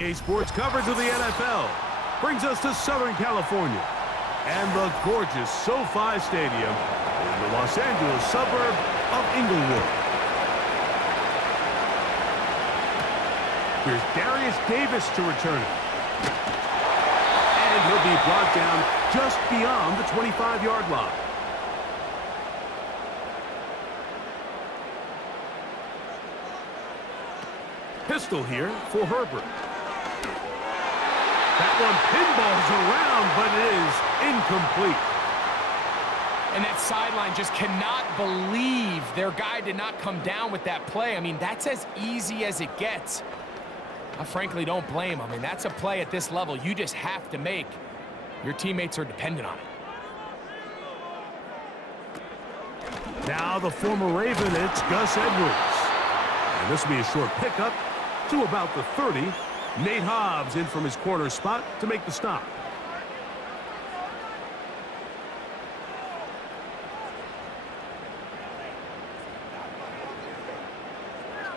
A sports coverage of the NFL brings us to Southern California and the gorgeous SoFi Stadium in the Los Angeles suburb of Inglewood. Here's Darius Davis to return it. And he'll be brought down just beyond the 25-yard line. Pistol here for Herbert. That one pinballs around, but it is incomplete. And that sideline just cannot believe their guy did not come down with that play. I mean, that's as easy as it gets. I frankly don't blame him. I mean, that's a play at this level you just have to make. Your teammates are dependent on it. Now the former Raven, it's Gus Edwards. And this will be a short pickup to about the 30. Nate Hobbs in from his corner spot to make the stop.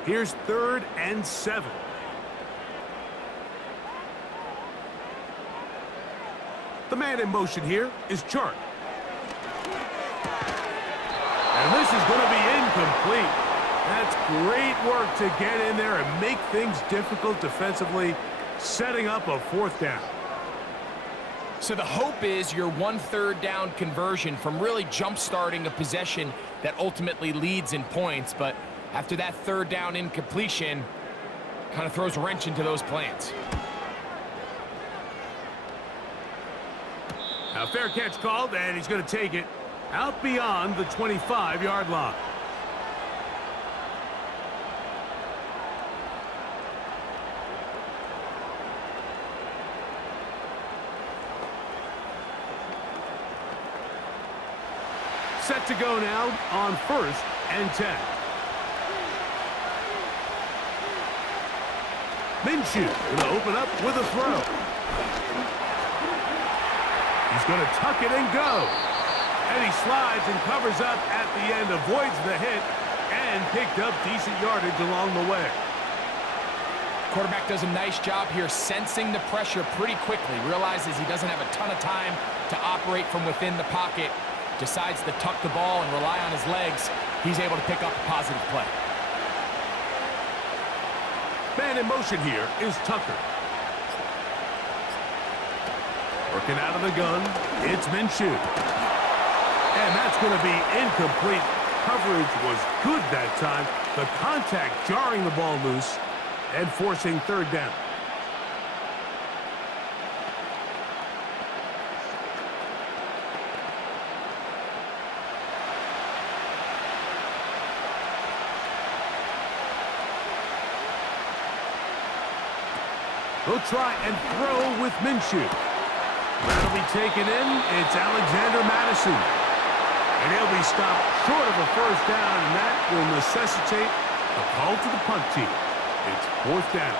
Here's 3rd and 7. The man in motion here is Chark. And this is going to be incomplete. That's great work to get in there and make things difficult defensively, setting up a 4th down. So the hope is your 1/3 down conversion from really jump-starting a possession that ultimately leads in points. But after that 3rd down incompletion, kind of throws a wrench into those plans. Now fair catch called, and he's going to take it out beyond the 25-yard line. Set to go now on 1st and 10. Minshew going to open up with a throw. He's going to tuck it and go. And he slides and covers up at the end, avoids the hit, and picked up decent yardage along the way. Quarterback does a nice job here sensing the pressure pretty quickly. Realizes he doesn't have a ton of time to operate from within the pocket. Decides to tuck the ball and rely on his legs. He's able to pick up a positive play. Man in motion here is Tucker. Working out of the gun, it's Minshew. And that's going to be incomplete. Coverage was good that time. The contact jarring the ball loose and forcing 3rd down. They'll try and throw with Minshew. That'll be taken in. It's Alexander Madison. And he'll be stopped short of a 1st down, and that will necessitate a call to the punt team. It's 4th down.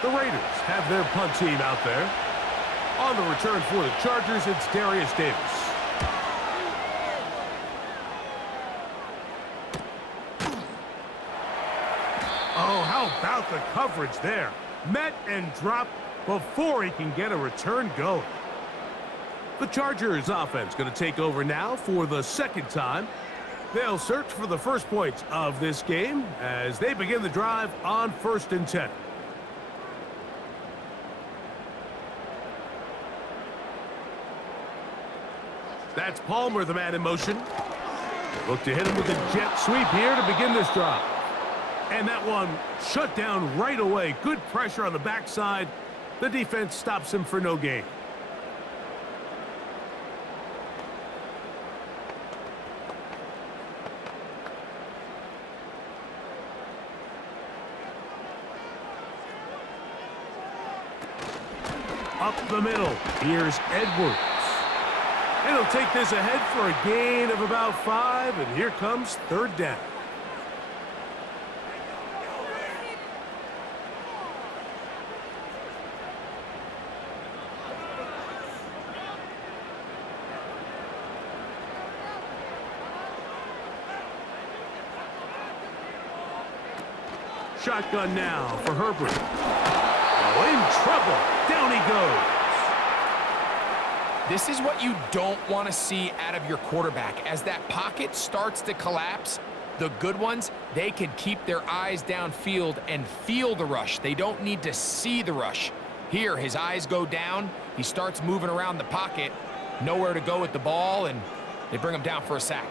The Raiders have their punt team out there. On the return for the Chargers, it's Darius Davis. Oh, how about the coverage there? Met and dropped before he can get a return going. The Chargers offense going to take over now for the 2nd time. They'll search for the first points of this game as they begin the drive on 1st and 10. That's Palmer, the man in motion. Look to hit him with a jet sweep here to begin this drive. And that one shut down right away. Good pressure on the backside. The defense stops him for no gain. Up the middle, here's Edwards. And he'll take this ahead for a gain of about 5, and here comes 3rd down. shotgun now for Herbert. Oh, in trouble. Down he goes. This is what you don't want to see out of your quarterback. As that pocket starts to collapse, the good ones, they can keep their eyes downfield and feel the rush. They don't need to see the rush. Here, his eyes go down. He starts moving around the pocket. Nowhere to go with the ball, and they bring him down for a sack.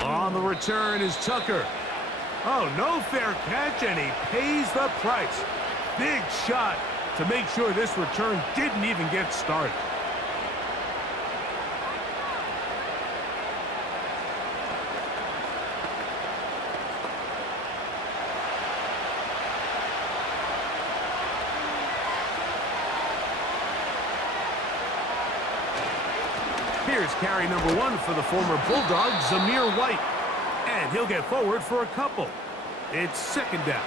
On the return is Tucker. Oh, no fair catch, and he pays the price. Big shot to make sure this return didn't even get started. Here's carry number 1 for the former Bulldog, Zamir White. And he'll get forward for a couple. It's second down.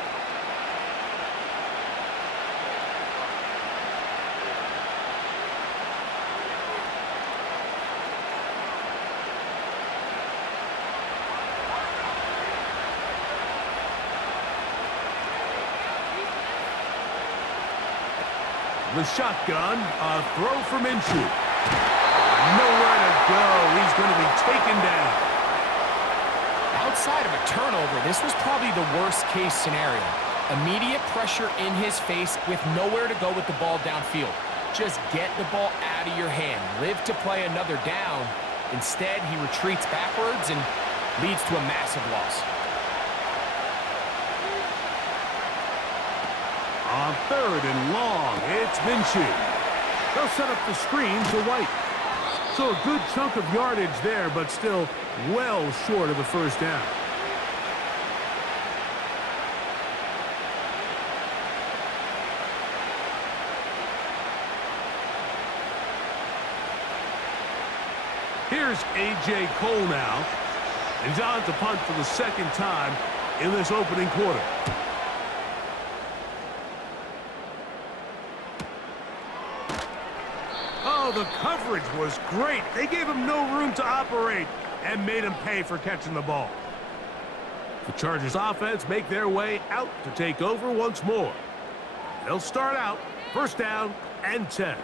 The shotgun, a throw for Minshew. Nowhere to go. He's going to be taken down. Outside of a turnover, this was probably the worst-case scenario. Immediate pressure in his face with nowhere to go with the ball downfield. Just get the ball out of your hand. Live to play another down. Instead, he retreats backwards and leads to a massive loss. On third and long, it's Minshew. They'll set up the screen to White. So a good chunk of yardage there, but still well short of the first down. Here's A.J. Cole now. And he's on to punt for the second time in this opening quarter. Oh, the coverage was great. They gave him no room to operate and made him pay for catching the ball. The Chargers offense make their way out to take over once more. They'll start out first down and 10.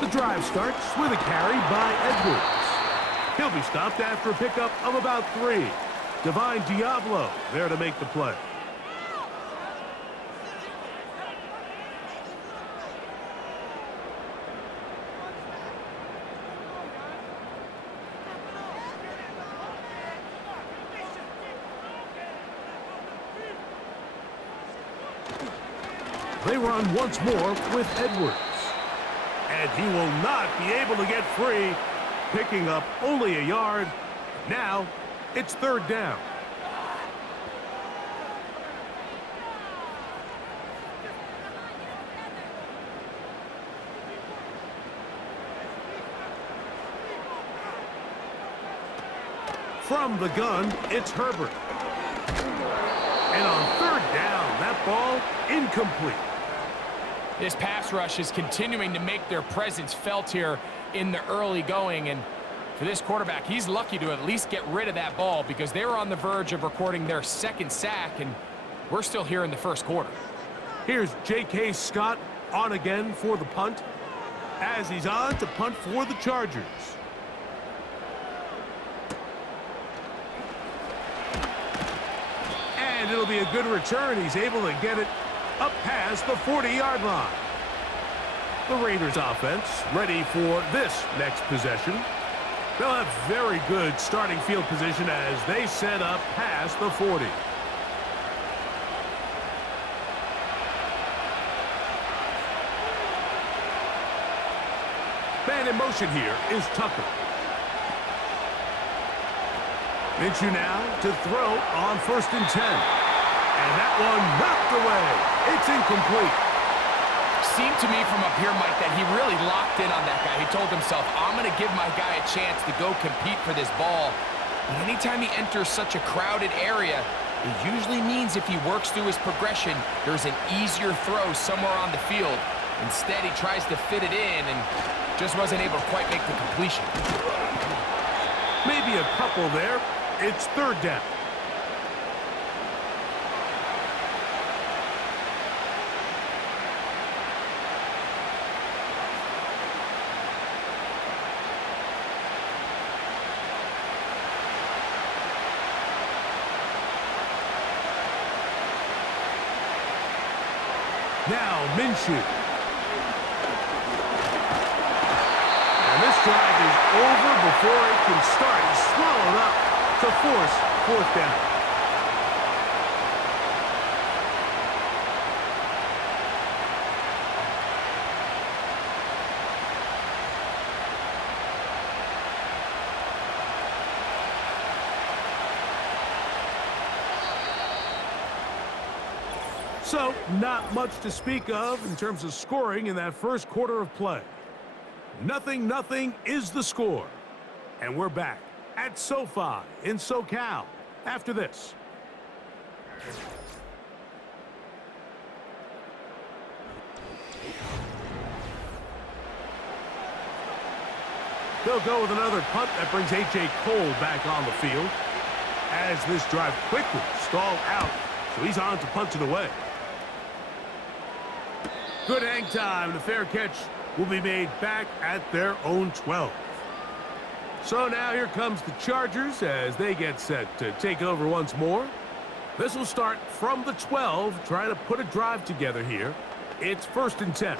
The drive starts with a carry by Edwards. He'll be stopped after a pickup of about 3. Divine Diablo there to make the play. They run once more with Edwards. And he will not be able to get free, picking up only a yard. Now, it's third down. From the gun, it's Herbert. And on third down, that ball incomplete. This pass rush is continuing to make their presence felt here in the early going, and for this quarterback, he's lucky to at least get rid of that ball because they were on the verge of recording their second sack, and we're still here in the first quarter. Here's J.K. Scott on again for the punt as he's on to punt for the Chargers. And it'll be a good return. He's able to get it up past the 40-yard line. The Raiders offense ready for this next possession. They'll have very good starting field position as they set up past the 40. Man in motion here is Tucker. Minshew now to throw on 1st and 10. And that one knocked away. It's incomplete. Seemed to me from up here, Mike, that he really locked in on that guy. He told himself, I'm going to give my guy a chance to go compete for this ball. But anytime he enters such a crowded area, It usually means if he works through his progression, there's an easier throw somewhere on the field. Instead, he tries to fit it in and just wasn't able to quite make the completion. Maybe a couple there. It's third down. Now, Minshew. And this drive is over before it can start. He's swallowed up to force fourth down. So, not much to speak of in terms of scoring in that first quarter of play. 0-0 is the score. And we're back at SoFi in SoCal after this. They'll go with another punt that brings A.J. Cole back on the field as this drive quickly stalled out, so he's on to punt it away. Good hang time. The fair catch will be made back at their own 12. So now here comes the Chargers as they get set to take over once more. This will start from the 12, trying to put a drive together here. It's 1st and 10.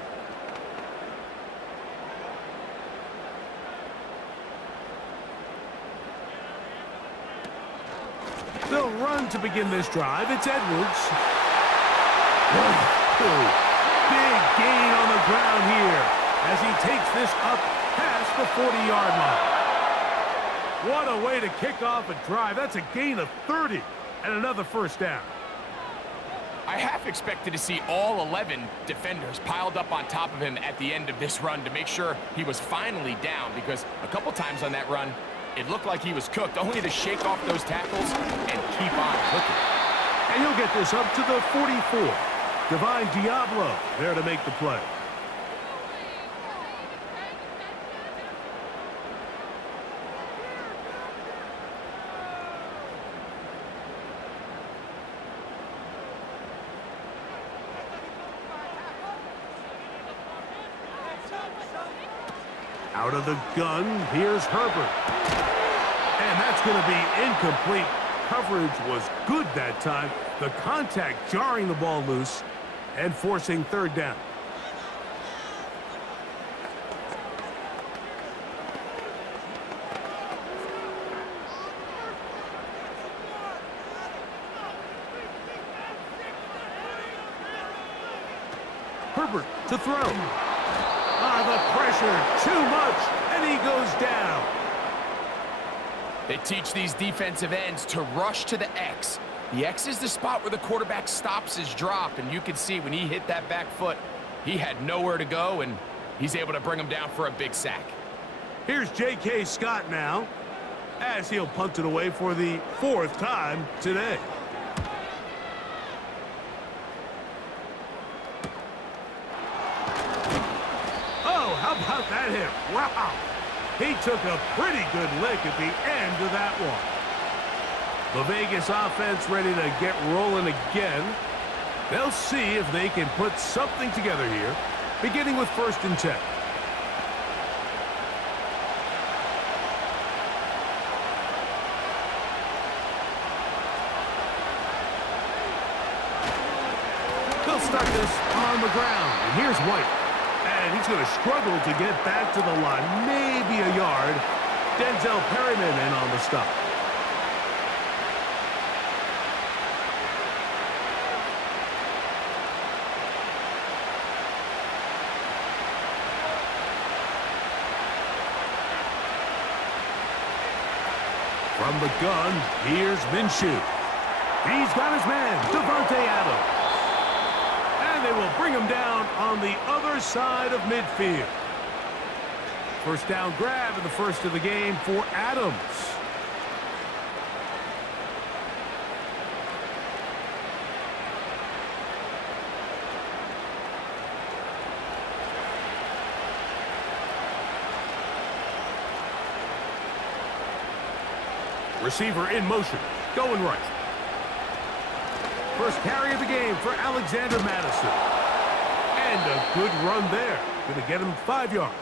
They'll run to begin this drive. It's Edwards. Big gain on the ground here as he takes this up past the 40-yard line. What a way to kick off a drive. That's a gain of 30 and another first down. I half expected to see all 11 defenders piled up on top of him at the end of this run to make sure he was finally down, because a couple times on that run, it looked like he was cooked, only to shake off those tackles and keep on cooking. And he'll get this up to the 44. Divine Diablo there to make the play. Out of the gun, here's Herbert. And that's going to be incomplete. Coverage was good that time. The contact jarring the ball loose and forcing third down. Herbert to throw. The pressure, too much, and he goes down. They teach these defensive ends to rush to the X. The X is the spot where the quarterback stops his drop, and you can see when he hit that back foot, he had nowhere to go, and he's able to bring him down for a big sack. Here's J.K. Scott now, as he'll punt it away for the 4th time today. Oh, how about that hit? Wow! He took a pretty good lick at the end of that one. The Vegas offense ready to get rolling again. They'll see if they can put something together here, beginning with 1st and 10. They'll start this on the ground, and here's White. And he's going to struggle to get back to the line, maybe a yard. Denzel Perryman in on the stop. From the gun, here's Minshew. He's got his man, Devontae Adams. And they will bring him down on the other side of midfield. First down grab in the first of the game for Adams. Receiver in motion, going right. First carry of the game for Alexander Madison. And a good run there. Going to get him 5 yards.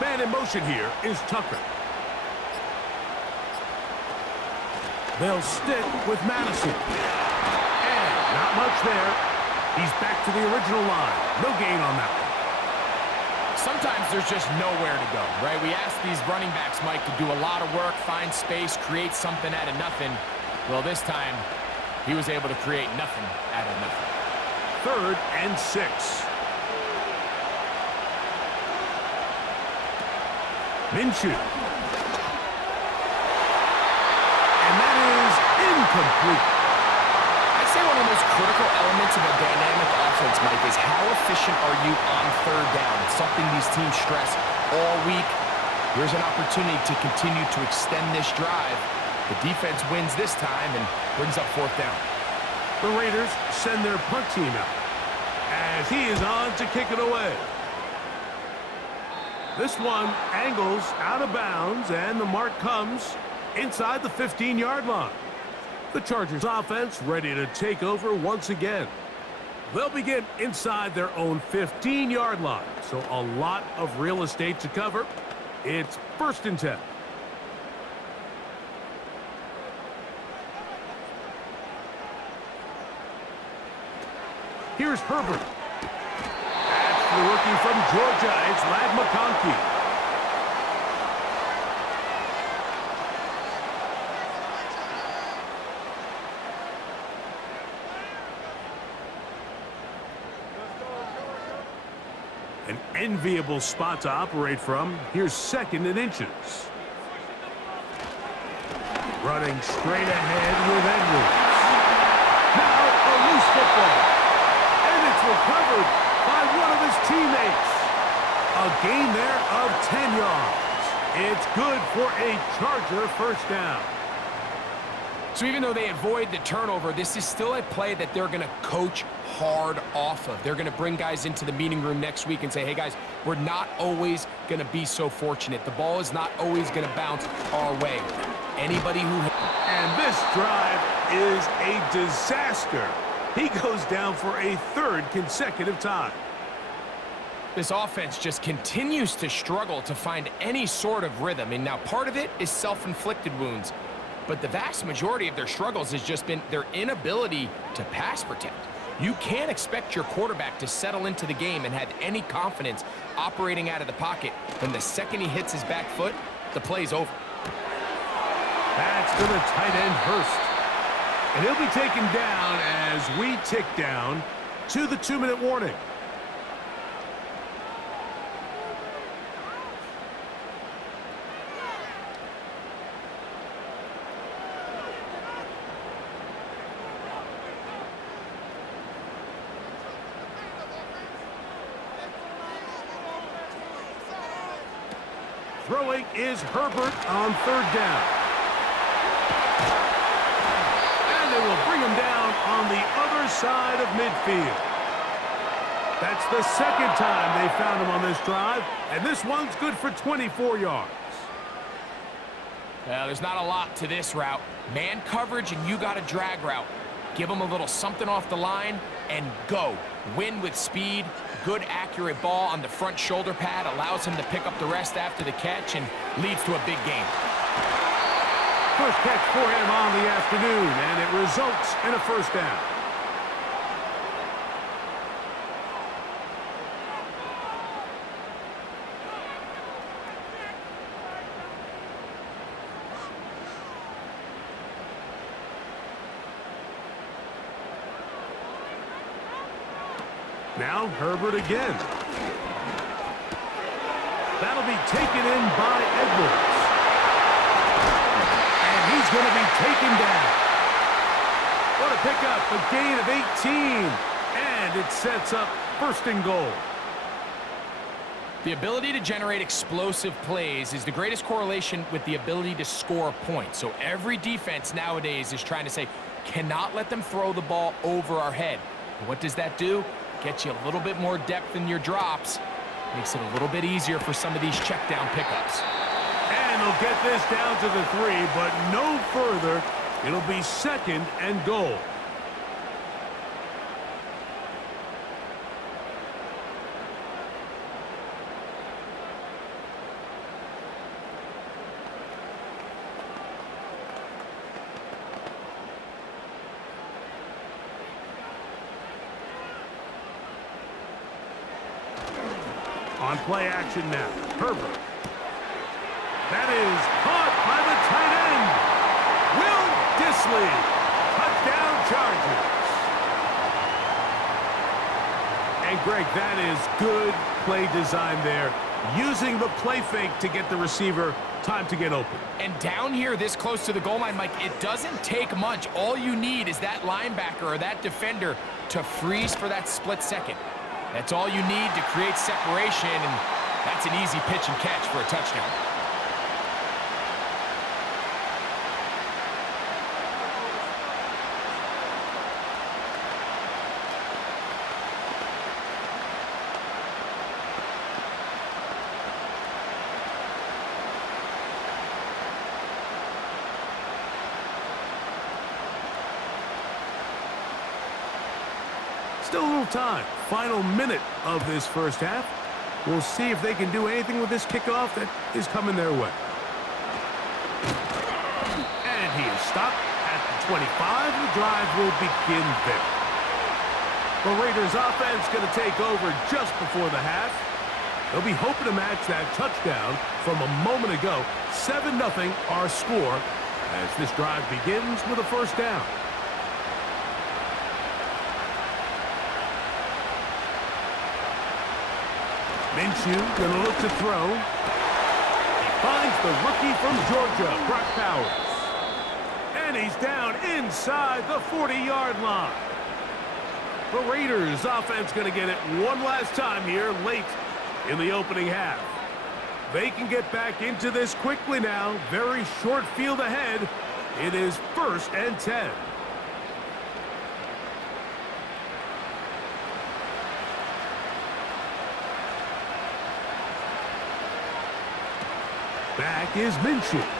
Man in motion here is Tucker. They'll stick with Madison. And not much there. He's back to the original line. No gain on that one. Sometimes there's just nowhere to go, right? We ask these running backs, Mike, to do a lot of work, find space, create something out of nothing. Well, this time, he was able to create nothing out of nothing. 3rd and 6. Minshew. And that is incomplete. I'd say one of the most critical elements of a dynamic offense, Mike, is how efficient are you on 3rd down? It's something these teams stress all week. Here's an opportunity to continue to extend this drive. The defense wins this time and brings up 4th down. The Raiders send their punt team out as he is on to kick it away. This one angles out of bounds, and the mark comes inside the 15-yard line. The Chargers offense ready to take over once again. They'll begin inside their own 15-yard line, so a lot of real estate to cover. It's 1st and 10. Here's Herbert. The rookie from Georgia, it's Lad McConkey. An enviable spot to operate from. Here's 2nd and inches. Running straight ahead with Edwards. Now a loose football. And it's recovered by one of his teammates. A gain there of 10 yards. It's good for a Charger 1st down. So even though they avoid the turnover, this is still a play that they're going to coach hard off of. They're going to bring guys into the meeting room next week and say, hey, guys, we're not always going to be so fortunate. The ball is not always going to bounce our way. Anybody who... And this drive is a disaster. He goes down for a 3rd consecutive time. This offense just continues to struggle to find any sort of rhythm. And now part of it is self-inflicted wounds. But the vast majority of their struggles has just been their inability to pass protect. You can't expect your quarterback to settle into the game and have any confidence operating out of the pocket when the second he hits his back foot, the play's over. That's to the tight end Hurst. And he'll be taken down as we tick down to the 2-minute warning. Throwing is Herbert on 3rd down. And they will bring him down on the other side of midfield. That's the 2nd time they found him on this drive, and this one's good for 24 yards. Well, there's not a lot to this route. Man coverage, and you got a drag route. Give them a little something off the line and go. Win with speed. Good, accurate ball on the front shoulder pad allows him to pick up the rest after the catch and leads to a big game. First catch for him on the afternoon, and it results in a 1st down. Now Herbert again. That'll be taken in by Edwards. And he's going to be taken down. What a pickup, a gain of 18. And it sets up 1st and goal. The ability to generate explosive plays is the greatest correlation with the ability to score points. So every defense nowadays is trying to say, cannot let them throw the ball over our head. And what does that do? Gets you a little bit more depth in your drops. Makes it a little bit easier for some of these check down pickups. And they'll get this down to the 3, but no further. It'll be 2nd and goal. On play action now, Herbert. That is caught by the tight end. Will Dissly. Touchdown Chargers. And Greg, that is good play design there. Using the play fake to get the receiver time to get open. And down here this close to the goal line, Mike, it doesn't take much. All you need is that linebacker or that defender to freeze for that split second. That's all you need to create separation, and that's an easy pitch and catch for a touchdown. Still a little time. Final minute of this first half. We'll see if they can do anything with this kickoff that is coming their way. And he is stopped at the 25. The drive will begin there. The Raiders offense going to take over just before the half. They'll be hoping to match that touchdown from a moment ago. 7-0 our score as this drive begins with a first down. Minshew going to look to throw. He finds the rookie from Georgia, Brock Powers. And he's down inside the 40-yard line. The Raiders offense going to get it one last time here late in the opening half. They can get back into this quickly now. Very short field ahead. It is 1st and 10. Back is Minshew. And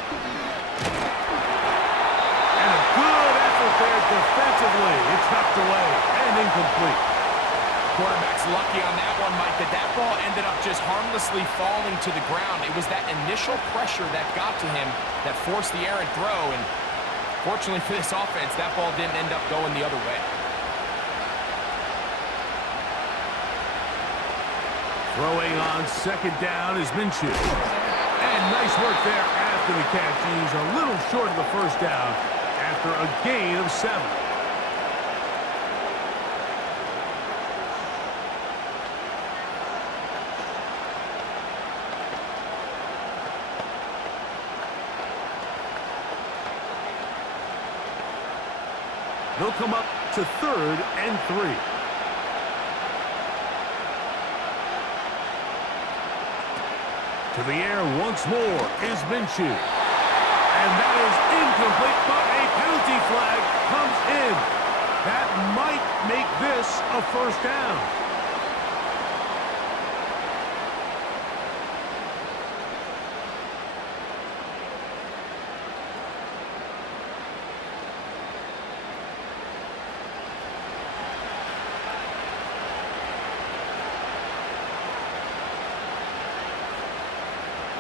a good effort there defensively. It's knocked away and incomplete. Quarterback's lucky on that one, Mike, that ball ended up just harmlessly falling to the ground. It was that initial pressure that got to him that forced the errant throw, and fortunately for this offense, that ball didn't end up going the other way. Throwing on 2nd down is Minshew. And nice work there after the catch. He's a little short of the first down after a gain of 7. They'll come up to 3rd and 3. To the air once more is Minshew. And that is incomplete, but a penalty flag comes in. That might make this a first down.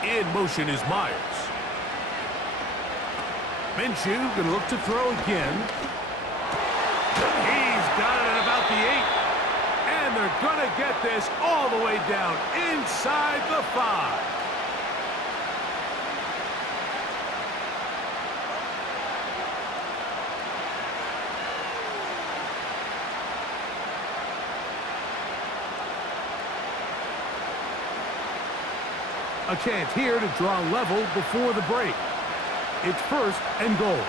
In motion is Myers. Minshew going to look to throw again. He's got it at about the 8. And they're going to get this all the way down inside the 5. A chance here to draw level before the break. It's 1st and goal.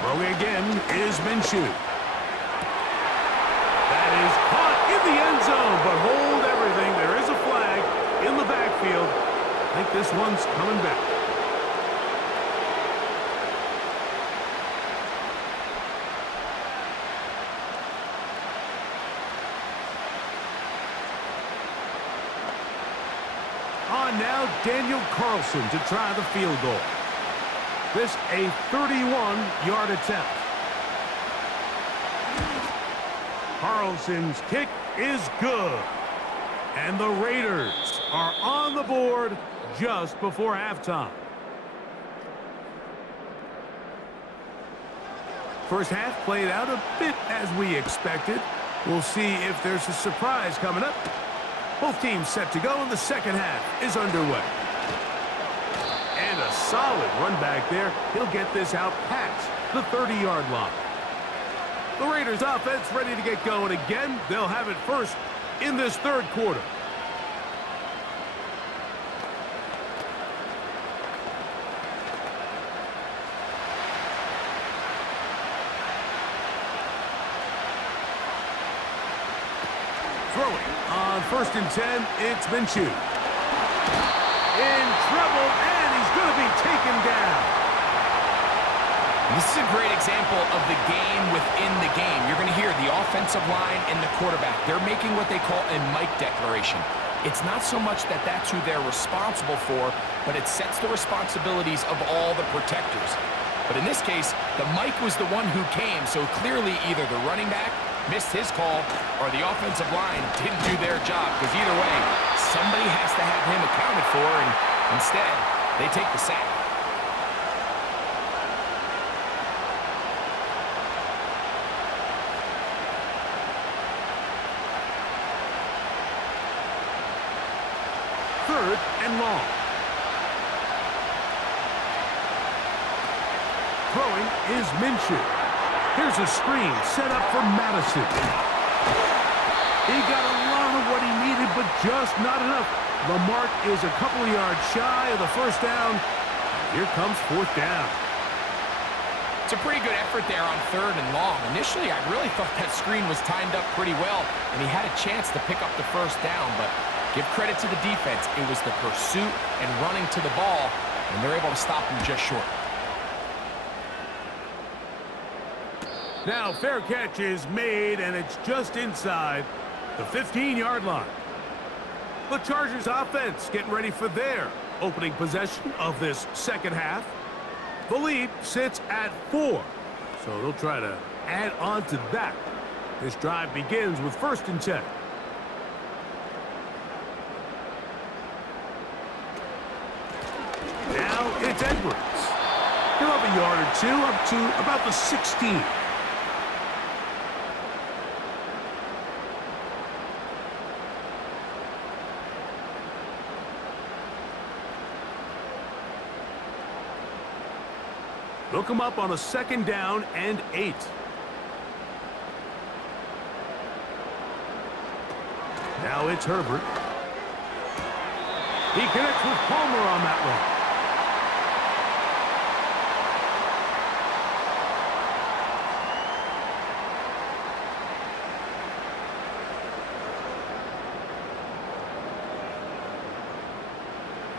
Throwing again is Minshew. That is caught in the end zone, but hold everything. There is a flag in the backfield. I think this one's coming back. On now, Daniel Carlson to try the field goal. This a 31-yard attempt. Carlson's kick is good. And the Raiders are on the board just before halftime. First half played out a bit as we expected. We'll see if there's a surprise coming up. Both teams set to go, and the second half is underway. And a solid run back there. He'll get this out past the 30-yard line. The Raiders offense ready to get going again. They'll have it first in this third quarter. Throwing on 1st and 10, it's Minshew. In trouble, and he's going to be taken down. This is a great example of the game within the game. You're going to hear the offensive line and the quarterback. They're making what they call a mic declaration. It's not so much that that's who they're responsible for, but it sets the responsibilities of all the protectors. But in this case, the mic was the one who came, so clearly either the running back missed his call or the offensive line didn't do their job, because either way, somebody has to have him accounted for, and instead, they take the sack. Third and long. Throwing is Minshew. Here's a screen set up for Madison. He got a lot of what he needed, but just not enough. The mark is a couple of yards shy of the first down. Here comes 4th down. It's a pretty good effort there on 3rd and long. Initially, I really thought that screen was timed up pretty well, and he had a chance to pick up the first down, but give credit to the defense. It was the pursuit and running to the ball, and they're able to stop him just short. Now, fair catch is made, and it's just inside the 15-yard line. The Chargers offense getting ready for their opening possession of this second half. The lead sits at 4, so they'll try to add on to that. This drive begins with 1st and 10. Now it's Edwards. He'll have a yard or two up to about the 16. They'll come up on a 2nd down and 8. Now it's Herbert. He connects with Palmer on that one.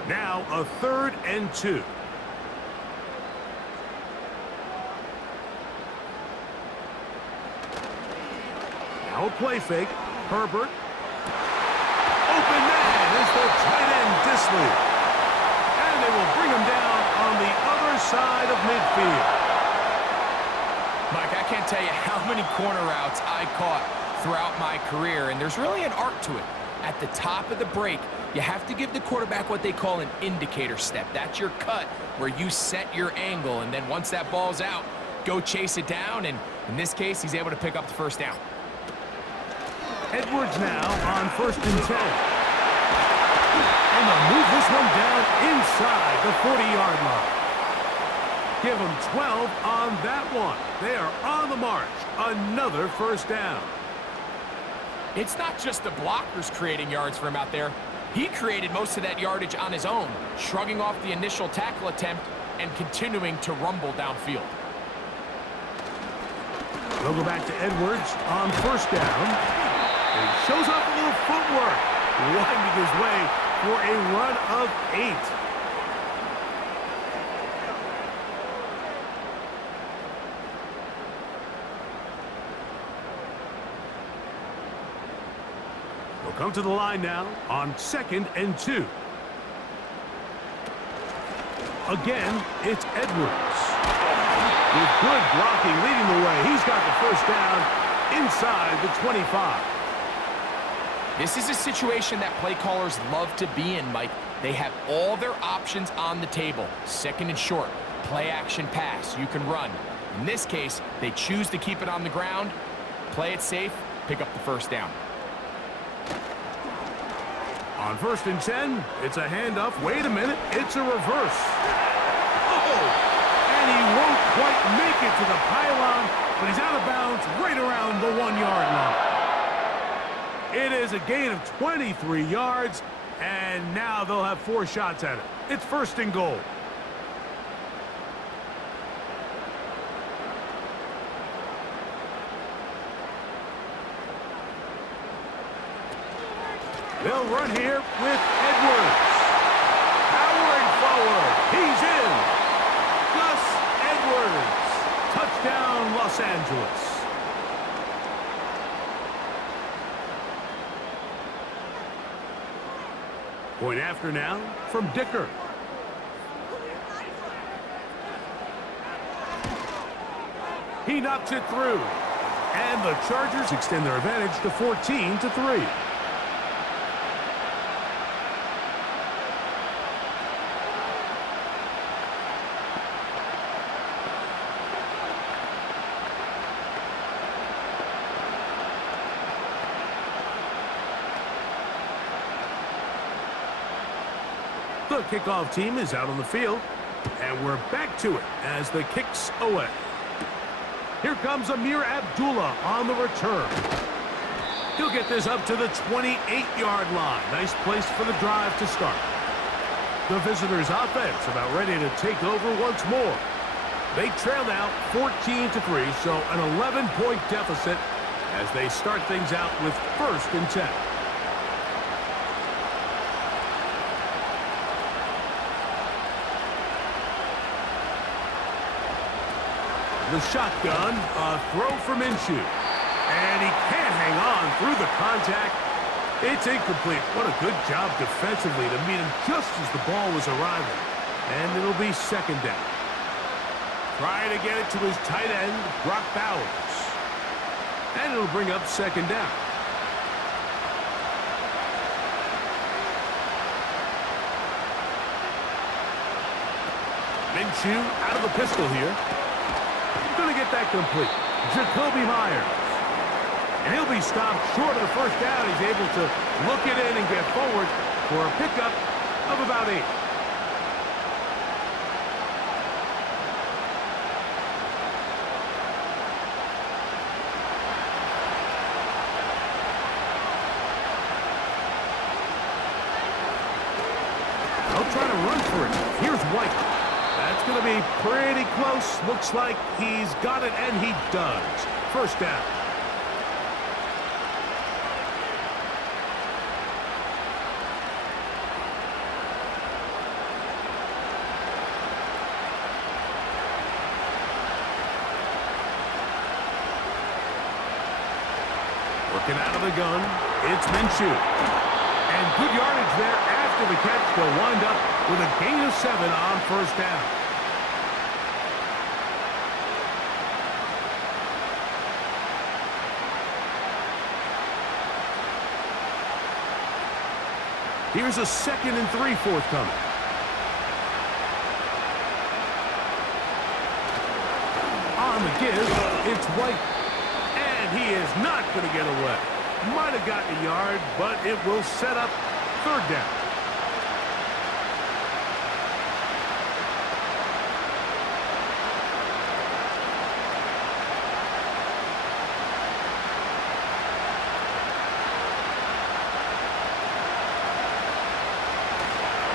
Now a 3rd and 2. Now a play fake. Herbert. Open man is the tight end, Disley. And they will bring him down on the other side of midfield. Mike, I can't tell you how many corner routes I caught throughout my career, and there's really an art to it. At the top of the break, you have to give the quarterback what they call an indicator step. That's your cut where you set your angle, and then once that ball's out, go chase it down, and in this case, he's able to pick up the first down. Edwards now on 1st and 10. And they'll move this one down inside the 40-yard line. Give them 12 on that one. They are on the march. Another first down. It's not just the blockers creating yards for him out there. He created most of that yardage on his own, shrugging off the initial tackle attempt and continuing to rumble downfield. They'll go back to Edwards on 1st down. And he shows off a little footwork, winding his way for a run of 8. We'll come to the line now on 2nd and 2. Again, it's Edwards. With good blocking leading the way, he's got the first down inside the 25. This is a situation that play callers love to be in, Mike. They have all their options on the table. 2nd and short, play action pass, you can run. In this case, they choose to keep it on the ground, play it safe, pick up the first down. On 1st and 10, it's a handoff. Wait a minute, it's a reverse. Oh, and he won't quite make it to the pylon, but he's out of bounds right around the 1-yard line. It is a gain of 23 yards, and now they'll have 4 shots at it. It's 1st and goal. They'll run here with Edwards. Powering forward. He's in. Gus Edwards. Touchdown, Los Angeles. Point after now from Dicker. He knocks it through. And the Chargers extend their advantage to 14-3. The kickoff team is out on the field, and we're back to it as the kick's away. Here comes Amir Abdullah on the return. He'll get this up to the 28-yard line. Nice place for the drive to start. The visitors' offense about ready to take over once more. They trail now 14-3, so an 11-point deficit as they start things out with 1st and 10. The shotgun, a throw for Minshew. And he can't hang on through the contact. It's incomplete. What a good job defensively to meet him just as the ball was arriving. And it'll be 2nd down. Trying to get it to his tight end, Brock Bowers. And it'll bring up 2nd down. Minshew out of the pistol here. Going to get that complete. Jacoby Myers. And he'll be stopped short of the first down. He's able to look it in and get forward for a pickup of about 8. They'll try to run for it. Here's White. That's going to be pretty close. Looks like he's got it, and he does. 1st down. Working out of the gun, it's Minshew. And good yardage there after the catch. They'll wind up with a gain of 7 on 1st down. Here's a 2nd and 3 forthcoming. On the give, it's White. And he is not going to get away. Might have gotten a yard, but it will set up 3rd down.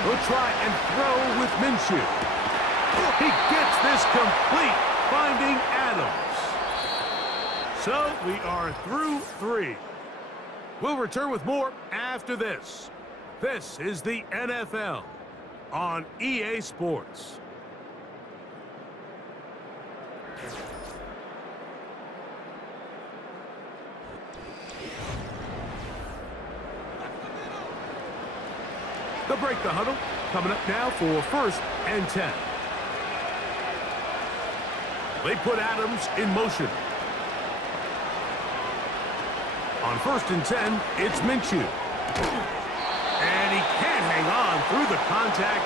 We'll try and throw with Minshew. He gets this complete, finding Adams. So we are through 3. We'll return with more after this. This is the NFL on EA Sports. They'll break the huddle. Coming up now for 1st and 10. They put Adams in motion. On 1st and 10, it's Minshew. And he can't hang on through the contact.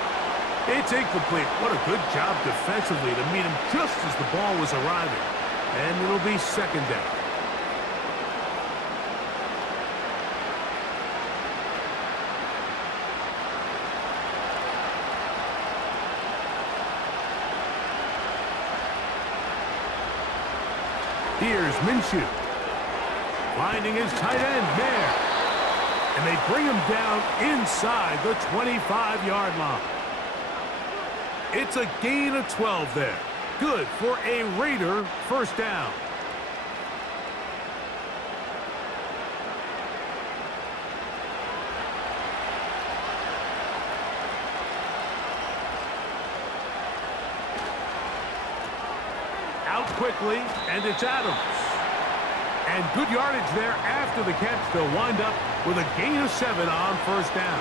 It's incomplete. What a good job defensively to meet him just as the ball was arriving. And it'll be 2nd down. Here's Minshew. Finding his tight end there. And they bring him down inside the 25-yard line. It's a gain of 12 there. Good for a Raider 1st down. Out quickly, and it's Adams. And good yardage there after the catch. They'll wind up with a gain of 7 on 1st down.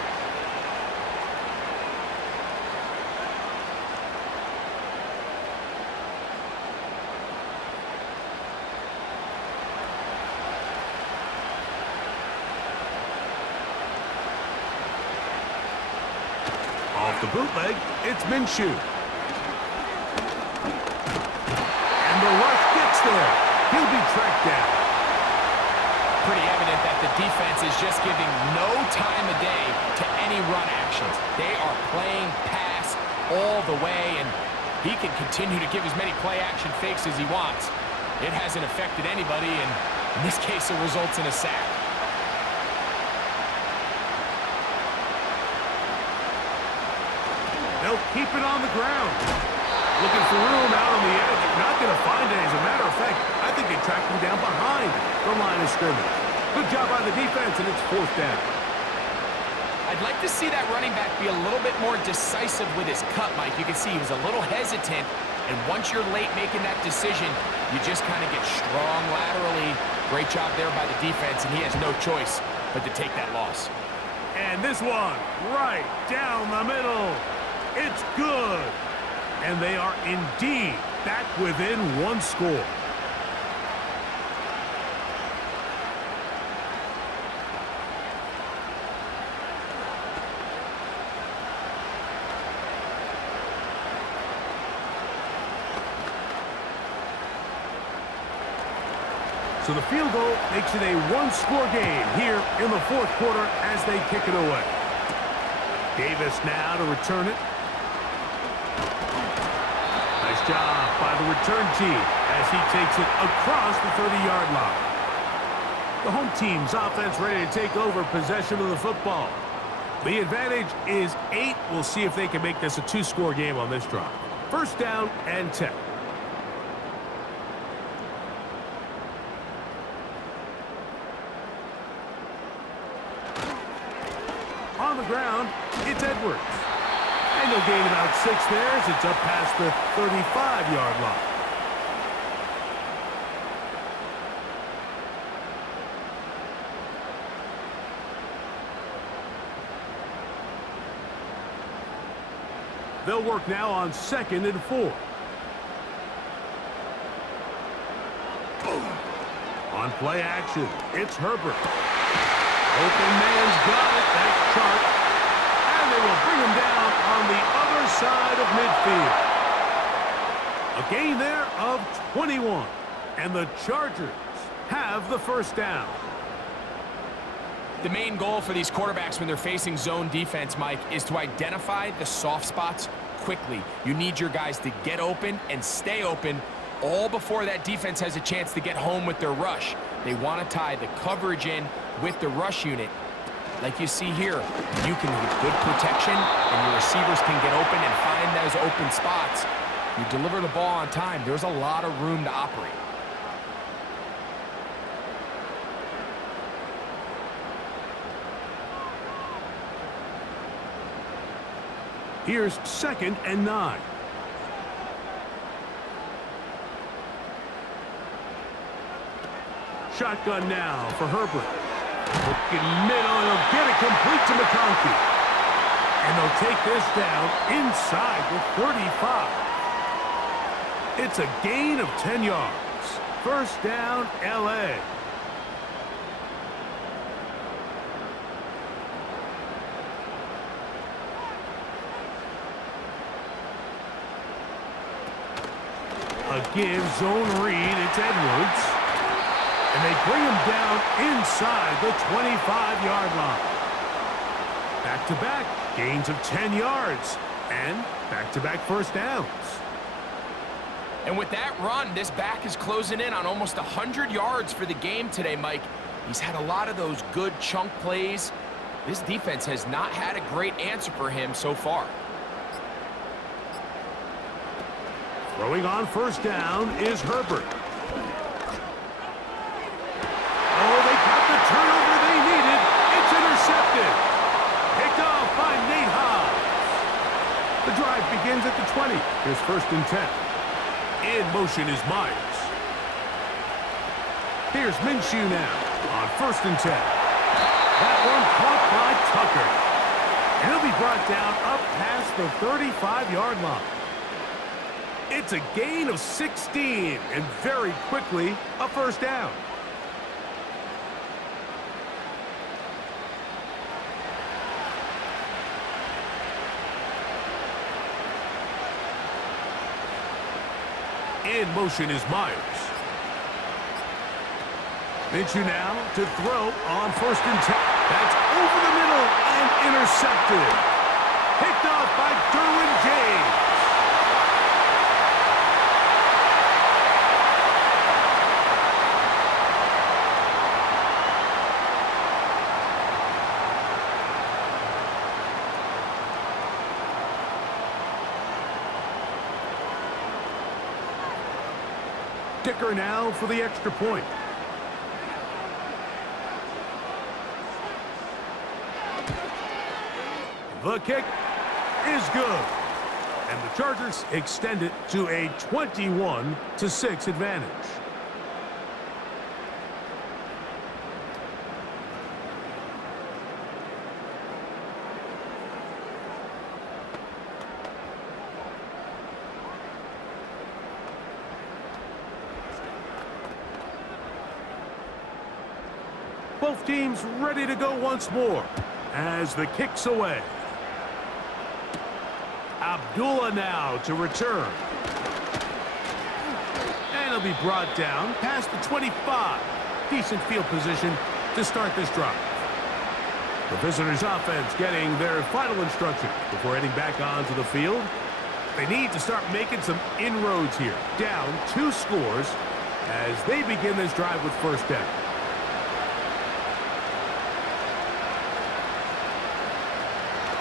Off the bootleg, it's Minshew. And the rush gets there. He'll be tracked down. Pretty evident that the defense is just giving no time of day to any run actions. They are playing pass all the way, and he can continue to give as many play-action fakes as he wants. It hasn't affected anybody, and in this case, it results in a sack. They'll keep it on the ground. Looking for room out on the edge. Not going to find it. As a matter of fact, I think they tracked him down behind the line of scrimmage. Good job by the defense, and it's 4th down. I'd like to see that running back be a little bit more decisive with his cut, Mike. You can see he was a little hesitant, and once you're late making that decision, you just kind of get strong laterally. Great job there by the defense, and he has no choice but to take that loss. And this one, right down the middle. It's good. And they are indeed back within 1 score. So the field goal makes it a 1-score game here in the 4th quarter as they kick it away. Davis now to return it. Nice job by the return team as he takes it across the 30-yard line. The home team's offense ready to take over possession of the football. The advantage is 8. We'll see if they can make this a 2-score game on this drive. 1st down and 10. On the ground, it's Edwards. And they'll gain about 6 there as it's up past the 35-yard line. They'll work now on 2nd and 4. On play action, it's Herbert. Open man's got it. That's Chark. And they will bring him down on the other side of midfield. A gain there of 21. And the Chargers have the 1st down. The main goal for these quarterbacks when they're facing zone defense, Mike, is to identify the soft spots quickly. You need your guys to get open and stay open all before that defense has a chance to get home with their rush. They want to tie the coverage in with the rush unit. Like you see here, you can get good protection and your receivers can get open and find those open spots. You deliver the ball on time, there's a lot of room to operate. Here's 2nd and 9. Shotgun now for Herbert. Looking middle, and he'll get it complete to McConkey. And they'll take this down inside the 35. It's a gain of 10 yards. First down, L.A. A give zone read, it's Edwards. And they bring him down inside the 25-yard line. Back-to-back gains of 10 yards. And back-to-back first downs. And with that run, this back is closing in on almost 100 yards for the game today, Mike. He's had a lot of those good chunk plays. This defense has not had a great answer for him so far. Throwing on first down is Herbert. Oh, they got the turnover they needed. It's intercepted. Picked off by Nate Hobbs. The drive begins at the 20. Here's 1st and 10. In motion is Myers. Here's Minshew now on 1st and 10. That one caught by Tucker. And he'll be brought down up past the 35-yard line. It's a gain of 16, and very quickly, a first down. In motion is Myers. Minshew now to throw on 1st and 10. That's over the middle and intercepted. Picked off by Derwin James. Kicker now for the extra point. The kick is good. And the Chargers extend it to a 21-6 advantage. Both teams ready to go once more as the kick's away. Abdullah now to return. And he'll be brought down past the 25. Decent field position to start this drive. The visitors' offense getting their final instruction before heading back onto the field. They need to start making some inroads here. Down 2 scores as they begin this drive with first down.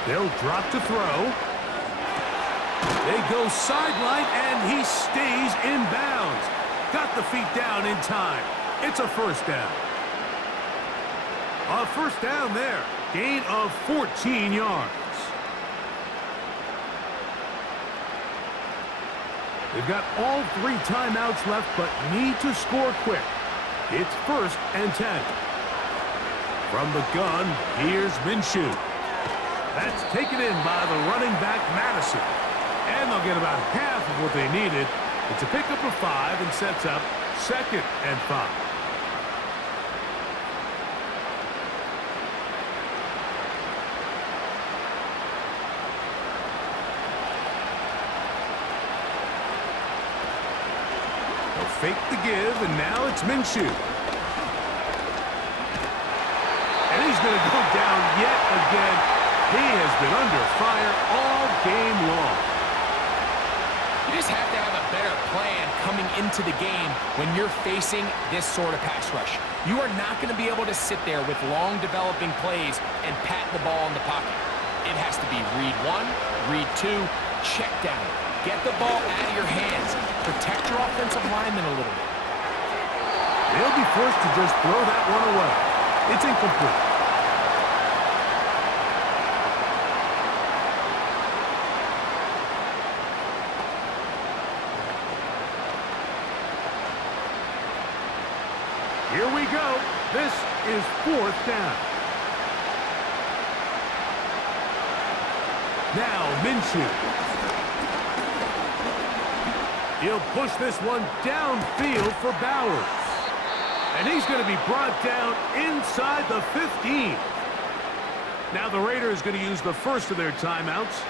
They'll drop to throw. They go sideline, and he stays in bounds. Got the feet down in time. It's a first down. A first down there. Gain of 14 yards. They've got all 3 timeouts left, but need to score quick. It's 1st and 10. From the gun, here's Minshew. That's taken in by the running back, Madison. And they'll get about half of what they needed. It's a pickup of 5 and sets up 2nd and 5. They'll fake the give, and now it's Minshew. And he's going to go down yet again. He has been under fire all game long. You just have to have a better plan coming into the game when you're facing this sort of pass rush. You are not going to be able to sit there with long developing plays and pat the ball in the pocket. It has to be read 1, read 2, check down. Get the ball out of your hands. Protect your offensive lineman a little bit. They'll be forced to just throw that one away. It's incomplete. Here we go. This is 4th down. Now Minshew. He'll push this one downfield for Bowers. And he's going to be brought down inside the 15. Now the Raiders are going to use the first of their timeouts.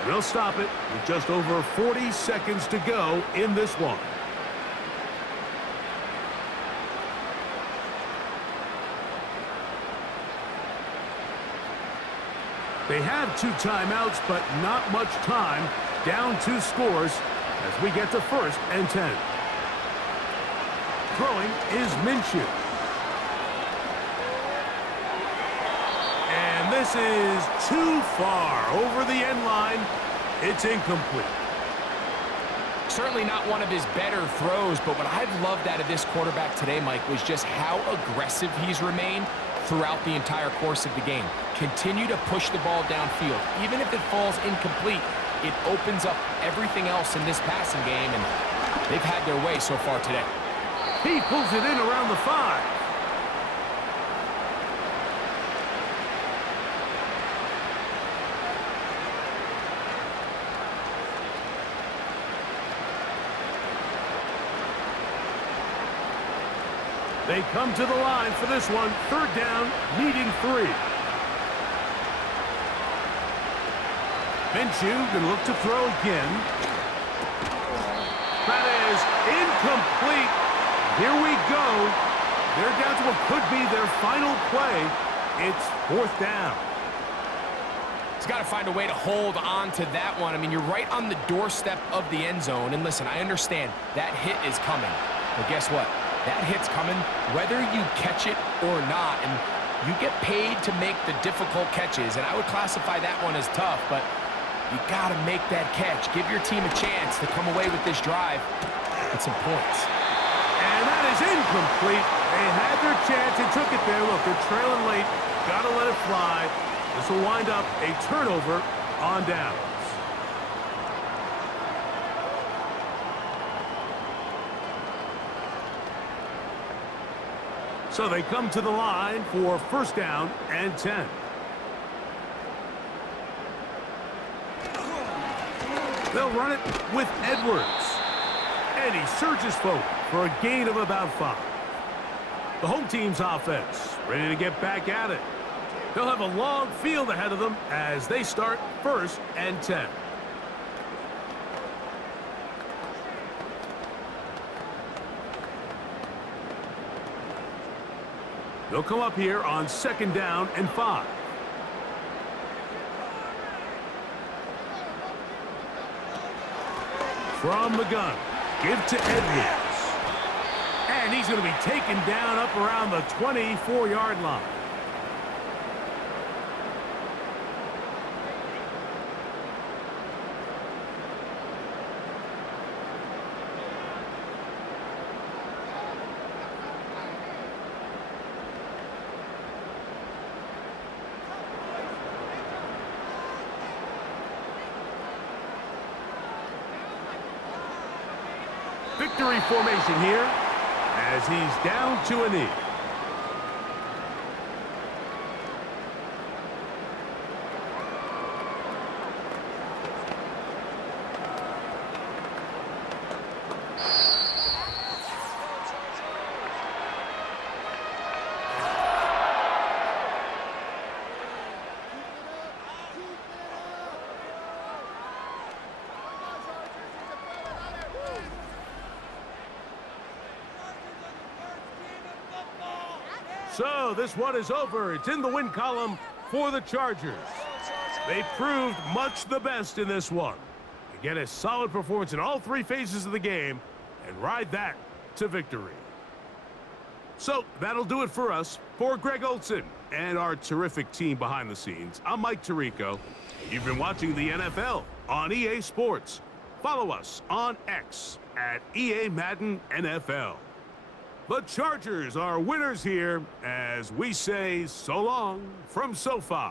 And they'll stop it with just over 40 seconds to go in this one. They have 2 timeouts, but not much time. Down 2 scores as we get to 1st and 10. Throwing is Minshew. And this is too far over the end line. It's incomplete. Certainly not one of his better throws, but what I've loved out of this quarterback today, Mike, was just how aggressive he's remained throughout the entire course of the game. Continue to push the ball downfield. Even if it falls incomplete, it opens up everything else in this passing game, and they've had their way so far today. He pulls it in around the 5. They come to the line for this one. 3rd down, needing 3. Minshew going to look to throw again. That is incomplete. Here we go. They're down to what could be their final play. It's 4th down. He's got to find a way to hold on to that one. I mean, you're right on the doorstep of the end zone. And listen, I understand that hit is coming. But guess what? That hit's coming whether you catch it or not. And you get paid to make the difficult catches. And I would classify that one as tough, but you got to make that catch. Give your team a chance to come away with this drive with some points. And that is incomplete. They had their chance and took it there. Look, they're trailing late. Got to let it fly. This will wind up a turnover on downs. So they come to the line for 1st down and 10. They'll run it with Edwards. And he surges forward for a gain of about 5. The home team's offense ready to get back at it. They'll have a long field ahead of them as they start 1st and 10. They'll come up here on 2nd down and 5. From the gun, give to Edwards. And he's going to be taken down up around the 24-yard line. Victory formation here as he's down to a knee. So this one is over. It's in the win column for the Chargers. They proved much the best in this one. They get a solid performance in all 3 phases of the game and ride that to victory. So that'll do it for us. For Greg Olson and our terrific team behind the scenes, I'm Mike Tirico. You've been watching the NFL on EA Sports. Follow us on X at EA Madden NFL. The Chargers are winners here as we say so long from SoFi.